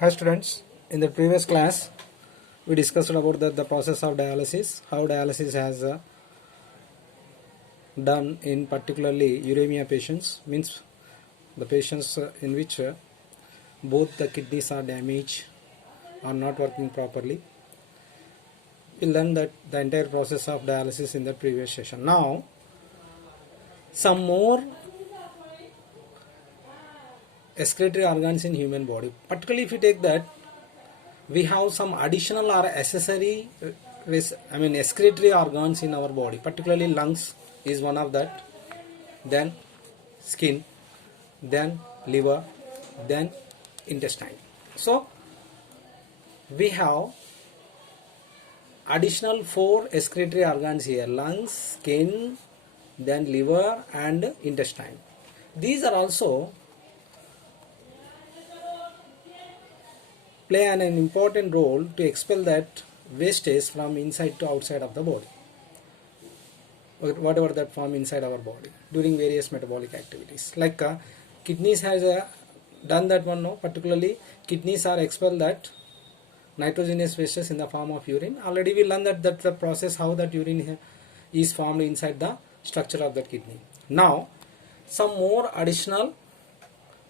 Hi students, in the previous class we discussed about the process of dialysis, how dialysis has done in particularly uremia patients, means the patients in which both the kidneys are damaged or not working properly. We learned that the entire process of dialysis in the previous session. Now some more excretory organs in human body, particularly if you take that we have some additional or accessory excretory organs in our body, particularly lungs is one of that, then skin, then liver, then intestine. So we have additional 4 excretory organs here: lungs, skin, then liver and intestine. These are also play an important role to expel that wastage from inside to outside of the body, whatever that form inside our body during various metabolic activities. Like kidneys has done that one now. Particularly kidneys are expel that nitrogenous wastes in the form of urine. Already we learned that the process how that urine is formed inside the structure of the kidney. Now some more additional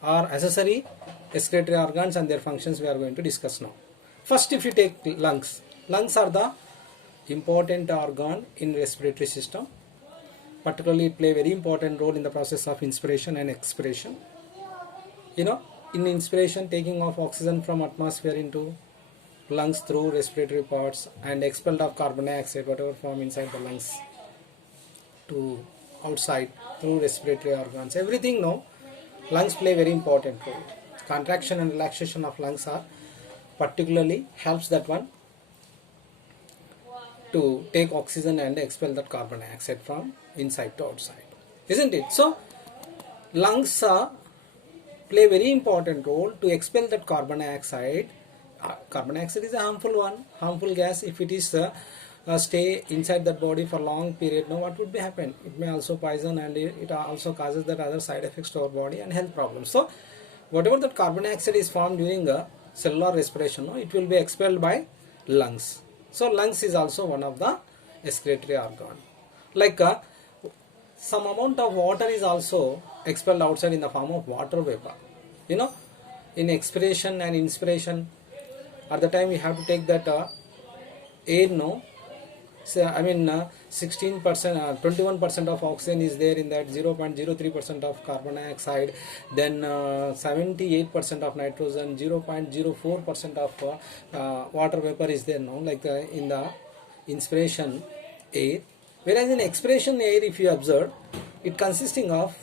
or accessory excretory organs and their functions we are going to discuss now. First, if you take lungs are the important organ in respiratory system. Particularly play very important role in the process of inspiration and expiration. In inspiration, taking of oxygen from atmosphere into lungs through respiratory parts and expelled of carbon dioxide, whatever form inside the lungs, to outside through respiratory organs. Everything now, lungs play very important role. Contraction and relaxation of lungs are particularly helps that one to take oxygen and expel that carbon dioxide from inside to outside, isn't it? So lungs play very important role to expel that carbon dioxide. Carbon dioxide is a harmful gas. If it is stay inside that body for long period, now what would be happen? It may also poison, and it also causes that other side effects to our body and health problems. So whatever that carbon dioxide is formed during cellular respiration, it will be expelled by lungs. So lungs is also one of the excretory organ. Like some amount of water is also expelled outside in the form of water vapor. In expiration and inspiration, at the time we have to take that air, 16%, 21% of oxygen is there in that, 0.03% of carbon dioxide, then 78% of nitrogen, 0.04% of water vapor is there now, like in the inspiration air. Whereas in expiration air, if you observe, it consisting of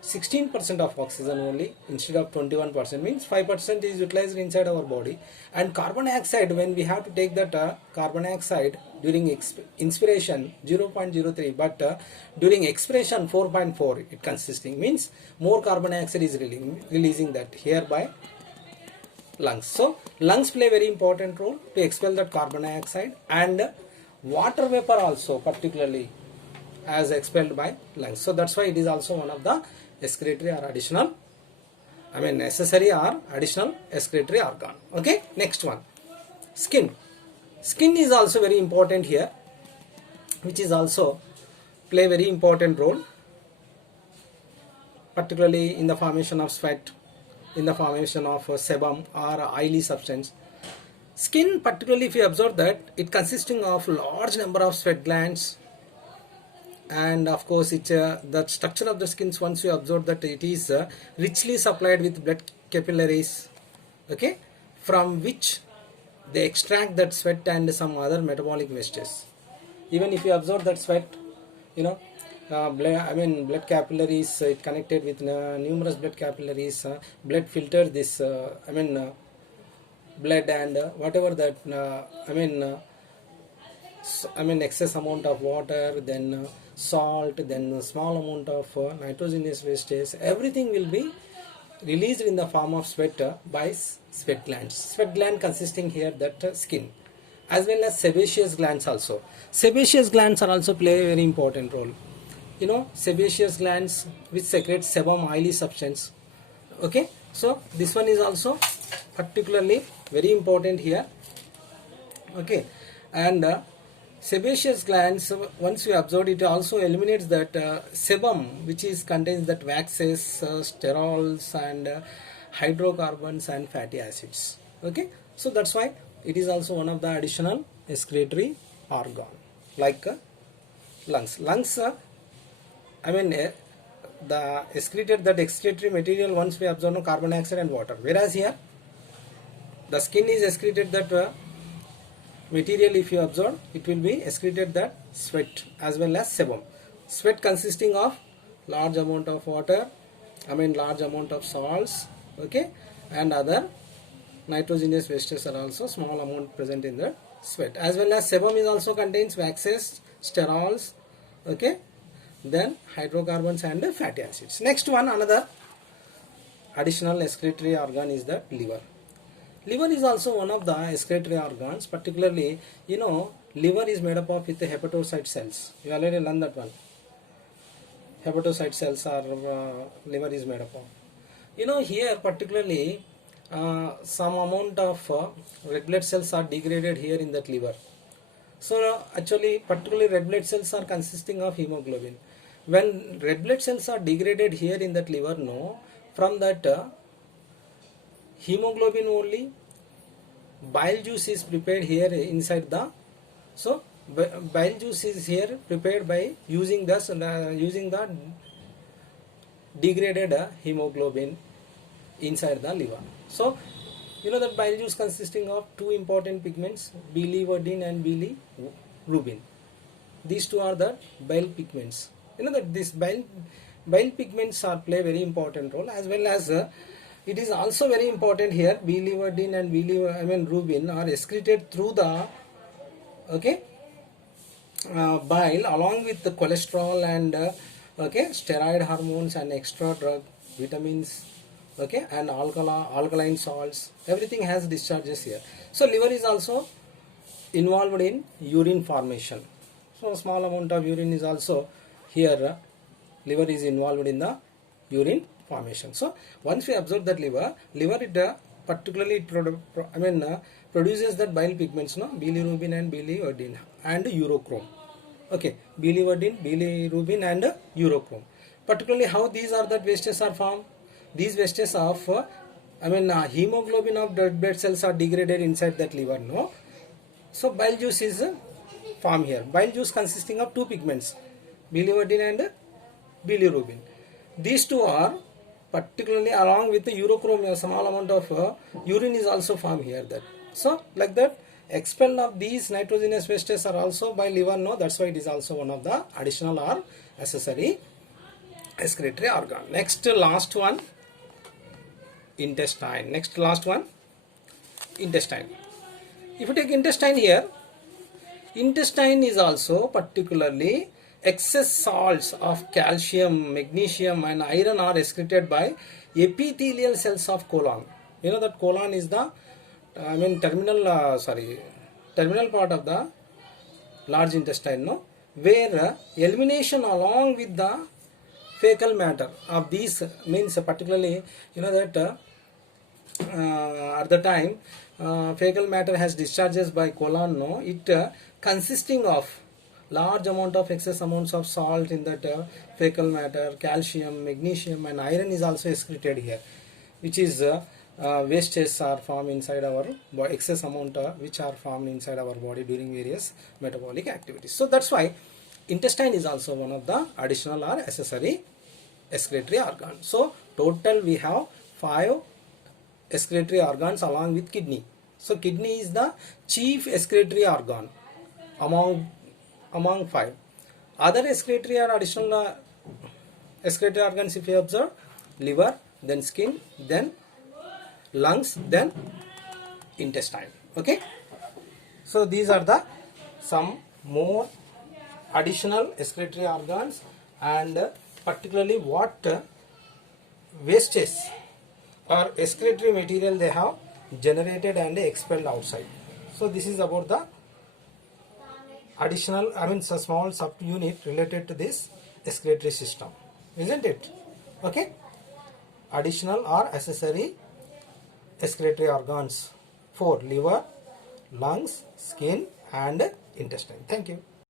16% of oxygen only instead of 21%, means 5% is utilized inside our body. And carbon dioxide, when we have to take that carbon dioxide during inspiration 0.03, but during expiration 4.4 it consisting, means more carbon dioxide is releasing that here by lungs. So lungs play very important role to expel that carbon dioxide, and water vapor also particularly as expelled by lungs. So that's why it is also one of the excretory or additional, necessary or additional excretory organ. Okay, next one, skin. Skin is also very important here, which is also play very important role, particularly in the formation of sweat, in the formation of sebum or oily substance. Skin, particularly if you observe that, it consisting of large number of sweat glands, and of course it's the structure of the skins, once you observe that it is richly supplied with blood capillaries, okay, from which they extract that sweat and some other metabolic wastes. Even if you observe that sweat, blood capillaries, it connected with numerous blood capillaries, blood filters this blood, and whatever that excess amount of water, then salt, then small amount of nitrogenous wastes, everything will be released in the form of sweat by sweat glands. Sweat gland consisting here that skin, as well as sebaceous glands also. Sebaceous glands are also play a very important role. Sebaceous glands which secrete sebum, oily substance. Okay, so this one is also particularly very important here. Okay, and sebaceous glands, once you observe, it also eliminates that sebum, which is contains that waxes, sterols, and hydrocarbons and fatty acids. Okay, so that's why it is also one of the additional excretory organ, like lungs. Lungs, the excreted, that excretory material, once we observe, no, carbon dioxide and water, whereas here the skin is excreted that material. If you observe, it will be excreted that sweat as well as sebum. Sweat consisting of large amount of water, large amount of salts, okay, and other nitrogenous wastes are also small amount present in the sweat, as well as sebum is also contains waxes, sterols, okay, then hydrocarbons and fatty acids. Next one, another additional excretory organ is the liver. Liver is also one of the excretory organs, particularly, liver is made up of with the hepatocyte cells. You already learned that one. Hepatocyte cells are liver is made up of. Here particularly some amount of red blood cells are degraded here in that liver. So actually, particularly red blood cells are consisting of hemoglobin. When red blood cells are degraded here in that liver, from that hemoglobin only bile juice is prepared here inside the, so bile juice is here prepared by using the degraded hemoglobin inside the liver. So that bile juice consisting of two important pigments, biliverdin and bilirubin. These two are the bile pigments. That this bile pigments are play very important role, as well as it is also very important here. Biliverdin and rubin are excreted through the bile along with the cholesterol and steroid hormones and extra drug, vitamins, and alkaline salts. Everything has discharges here. So liver is also involved in urine formation. So small amount of urine is also here. Liver is involved in the urine formation. So once we observe that liver it particularly produces that bile pigments, bilirubin and biliverdin and urochrome. Okay, biliverdin, bilirubin and urochrome. Particularly how these are that wastes are formed. These wastes of hemoglobin of red blood cells are degraded inside that liver. So bile juice is formed here. Bile juice consisting of two pigments, biliverdin and bilirubin. These two are particularly along with the urochrome, a small amount of urine is also formed here. That so like that expel of these nitrogenous wastes are also by liver. That's why it is also one of the additional or accessory excretory organ. Next last one, intestine. Intestine. If you take intestine here, intestine is also particularly excess salts of calcium, magnesium and iron are excreted by epithelial cells of colon. That colon is the terminal part of the large intestine, where elimination along with the fecal matter of these means, particularly that at the time fecal matter has discharges by colon, it consisting of large amount of excess amounts of salt in that fecal matter, calcium, magnesium and iron is also excreted here, which is wastes are formed inside our body, excess amount which are formed inside our body during various metabolic activities. So that's why intestine is also one of the additional or accessory excretory organs. So total we have 5 excretory organs along with kidney. So kidney is the chief excretory organ among 5. Other excretory or additional excretory organs, if you observe, liver, then skin, then lungs, then intestine. Okay, so these are the some more additional excretory organs, and particularly what wastes or excretory material they have generated and expelled outside. So this is about the additional, a small subunit related to this excretory system, isn't it? Okay, additional or accessory excretory organs: 4 liver, lungs, skin and intestine. Thank you.